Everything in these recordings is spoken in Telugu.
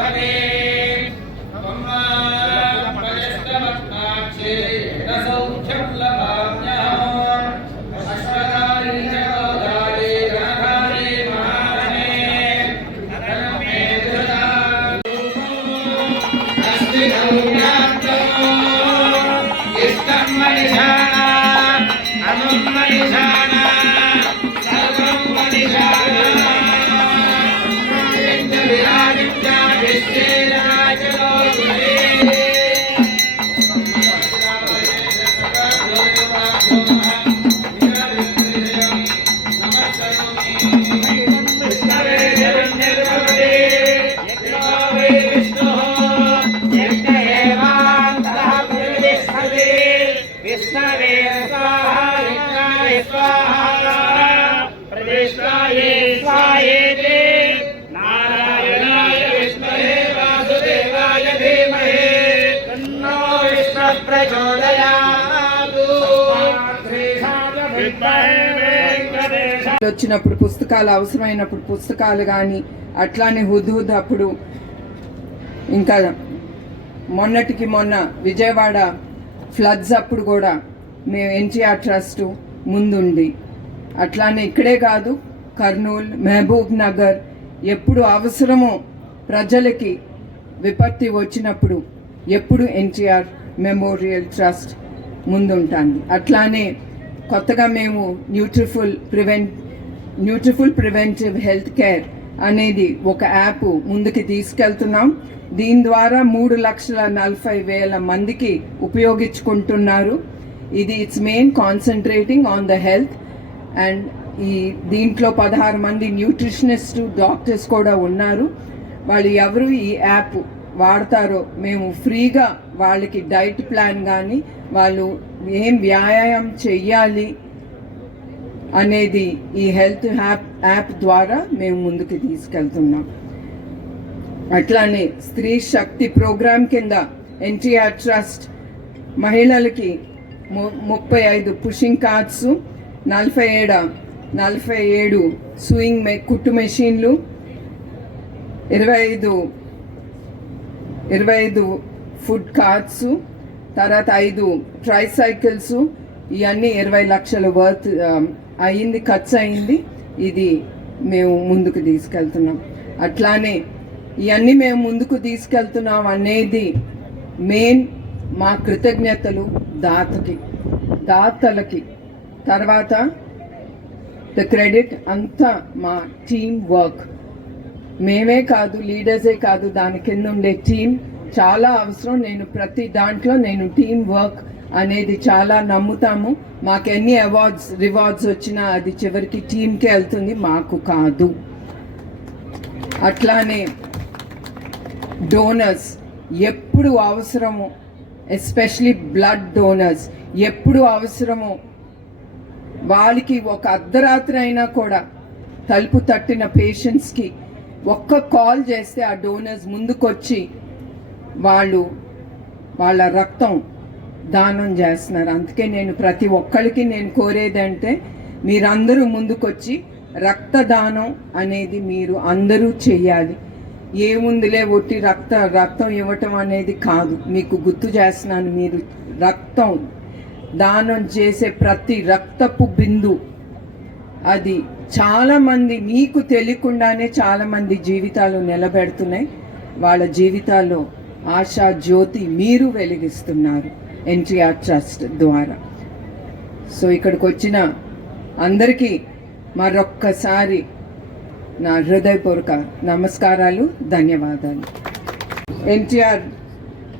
भवे వచ్చినప్పుడు పుస్తకాలు అవసరమైనప్పుడు పుస్తకాలు కానీ అట్లానే హుద్హుద్ అప్పుడు. ఇంకా మొన్నటికి మొన్న విజయవాడ ఫ్లడ్స్ అప్పుడు కూడా మేము ఎన్టీఆర్ ట్రస్ట్ ముందుండి. అట్లానే ఇక్కడే కాదు కర్నూలు మహబూబ్ నగర్ ఎప్పుడు అవసరమో ప్రజలకి విపత్తి వచ్చినప్పుడు ఎప్పుడు ఎన్టీఆర్ మెమోరియల్ ట్రస్ట్ ముందుంటుంది. అట్లానే కొత్తగా మేము Nutriful prevent Nutriful preventive health care అనేది ఒక యాప్ ముందుకు తీసుకెళ్తున్నాం. దీని ద్వారా మూడు లక్షల నలభై వేల మందికి ఉపయోగించుకుంటున్నారు. ఇది it's main concentrating on the health and ఈ దీంట్లో పదహారు మంది న్యూట్రిషనిస్ట్ డాక్టర్స్ కూడా ఉన్నారు. వాళ్ళు ఎవరు ఈ యాప్ వాడతారో మేము ఫ్రీగా వాళ్ళకి డైట్ ప్లాన్ కానీ వాళ్ళు ఏం వ్యాయామం చెయ్యాలి అనేది ఈ హెల్త్ యాప్ యాప్ ద్వారా మేము ముందుకు తీసుకెళ్తున్నాం. అట్లానే స్త్రీ శక్తి ప్రోగ్రాం కింద ఎన్టీఆర్ ట్రస్ట్ మహిళలకి ము- ముప్పై ఐదు పుషింగ్ కార్డ్స్ నలభై ఏడ నలభై ఏడు సూయింగ్ మె కుట్టు మెషిన్లు ఇరవై ఐదు ఇరవై ఐదు ఫుడ్ కార్డ్స్ తర్వాత ఐదు ట్రైసైకిల్స్ ఇవన్నీ ఇరవై లక్షల వర్త్ అయింది ఖర్చు అయింది ఇది మేము ముందుకు తీసుకెళ్తున్నాం. అట్లానే ఇవన్నీ మేము ముందుకు తీసుకెళ్తున్నాం అనేది మెయిన్ మా కృతజ్ఞతలు దాతకి దాతలకి. తర్వాత ద క్రెడిట్ అంతా మా టీమ్ వర్క్. మేమే కాదు లీడర్సే కాదు దాని కింద ఉండే టీం చాలా అవసరం. నేను ప్రతి దాంట్లో నేను టీం వర్క్ అనేది చాలా నమ్ముతాము. మాకు ఎన్ని అవార్డ్స్ రివార్డ్స్ వచ్చినా అది చివరికి టీంకే వెళ్తుంది. మాకు కాదు. అట్లానే డోనర్స్ ఎప్పుడు అవసరము ఎస్పెషలీ బ్లడ్ డోనర్స్ ఎప్పుడు అవసరమో వాళ్ళకి ఒక అర్ధరాత్రి అయినా కూడా తలుపు తట్టిన పేషెంట్స్కి ఒక్క కాల్ చేస్తే ఆ డోనర్స్ ముందుకొచ్చి వాళ్ళు వాళ్ళ రక్తం దానం చేస్తున్నారు. అందుకే నేను ప్రతి ఒక్కరికి నేను కోరేదంటే మీరందరూ ముందుకొచ్చి రక్తదానం అనేది మీరు అందరూ చేయాలి. ఏముందిలే ఒట్టి రక్త రక్తం ఇవ్వటం అనేది కాదు. మీకు గుర్తు చేస్తున్నాను మీరు రక్తం దానం చేసే ప్రతి రక్తపు బిందు. అది చాలామంది మీకు తెలియకుండానే చాలామంది జీవితాలు నిలబెడుతున్నాయి. వాళ్ళ జీవితాల్లో ఆశా జ్యోతి మీరు వెలిగిస్తున్నారు. ఎన్టీఆర్ ట్రస్ట్ ద్వారా. సో ఇక్కడికి వచ్చిన అందరికీ మరొక్కసారి నా హృదయపూర్వక నమస్కారాలు ధన్యవాదాలు. ఎన్టీఆర్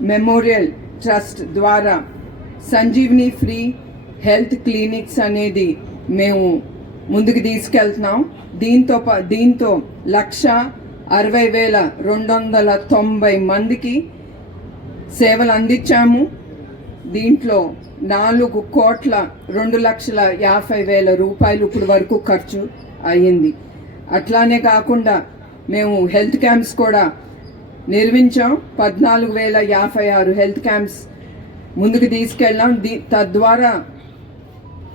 మెమోరియల్ ట్రస్ట్ ద్వారా సంజీవ్ని ఫ్రీ హెల్త్ క్లినిక్స్ అనేది మేము ముందుకు తీసుకెళ్తున్నాం. దీంతో దీంతో లక్ష అరవై వేల రెండు వందల తొంభై మందికి సేవలు అందించాము. దీంట్లో నాలుగు కోట్ల రెండు లక్షల యాభై వేల రూపాయలు ఇప్పుడు వరకు ఖర్చు అయ్యింది. అట్లానే కాకుండా మేము హెల్త్ క్యాంప్స్ కూడా నిర్మించాం. పద్నాలుగు వేల యాభై ఆరు హెల్త్ క్యాంప్స్ ముందుకు తీసుకెళ్ళాం. దీ తద్వారా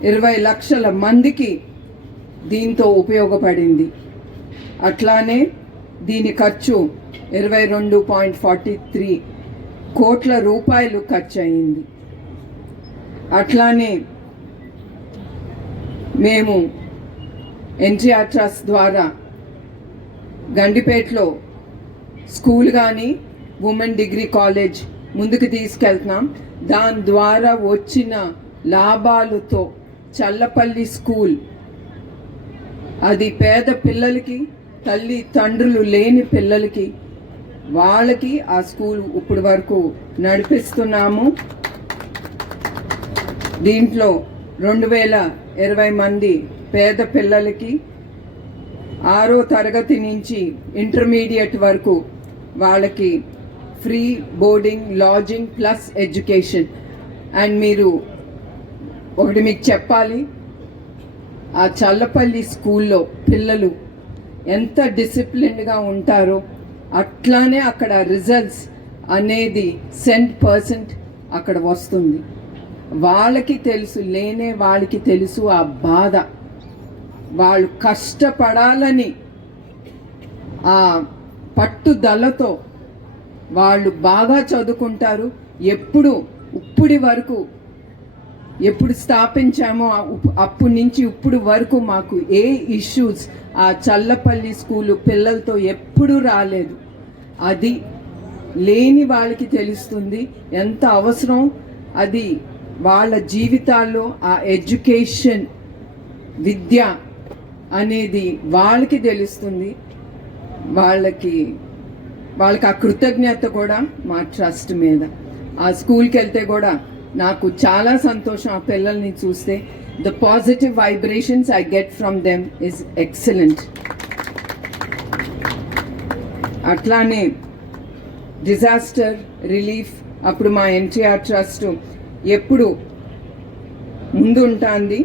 ఇరవై లక్షల మందికి దీంతో ఉపయోగపడింది. అట్లానే దీని ఖర్చు ఇరవై రెండు పాయింట్ ఫార్టీ త్రీ కోట్ల రూపాయలు ఖర్చు అయింది అట్లానే మేము ఎన్టీఆర్ ట్రస్ట్ ద్వారా గండిపేటలో స్కూల్ కానీ ఉమెన్ డిగ్రీ కాలేజ్ ముందుకు తీసుకెళ్తున్నాం. దాని ద్వారా వచ్చిన లాభాలతో చల్లపల్లి స్కూల్ అది పేద పిల్లలకి తల్లి తండ్రులు లేని పిల్లలకి వాళ్ళకి ఆ స్కూల్ ఇప్పుడు వరకు నడిపిస్తున్నాము. దీంట్లో రెండు వేల ఇరవై మంది పేద పిల్లలకి ఆరో తరగతి నుంచి ఇంటర్మీడియట్ వరకు వాళ్ళకి free boarding lodging plus education. And మీరు ఒకటి మీకు చెప్పాలి ఆ చల్లపల్లి స్కూల్లో పిల్లలు ఎంత డిసిప్లిన్డ్గా ఉంటారో అట్లానే అక్కడ రిజల్ట్స్ అనేది సెంట్ పర్సెంట్ అక్కడ వస్తుంది. వాళ్ళకి తెలుసు లేనే వాళ్ళకి తెలుసు ఆ బాధ. వాళ్ళు కష్టపడాలని ఆ పట్టుదలతో వాళ్ళు బాగా చదువుకుంటారు. ఎప్పుడు ఇప్పటి వరకు ఎప్పుడు స్థాపించామో అప్పటి నుంచి ఇప్పుడు వరకు మాకు ఏ ఇష్యూస్ ఆ చల్లపల్లి స్కూలు పిల్లలతో ఎప్పుడు రాలేదు. అది లేని వాళ్ళకి తెలుస్తుంది. ఎంత అవసరం? అది వాళ్ళ జీవితాల్లో ఆ ఎడ్యుకేషన్ విద్య అనేది వాళ్ళకి తెలుస్తుంది. వాళ్ళకి వాళ్ళకి ఆ కృతజ్ఞత కూడా మా ట్రస్ట్ మీద. ఆ స్కూల్కి వెళ్తే కూడా నాకు చాలా సంతోషం ఆ పిల్లల్ని చూస్తే. The positive vibrations I get from them is excellent అట్లానే డిజాస్టర్ రిలీఫ్ అప్పుడు మా ఎన్టీఆర్ ట్రస్ట్ ఎప్పుడు ముందుంటుంది.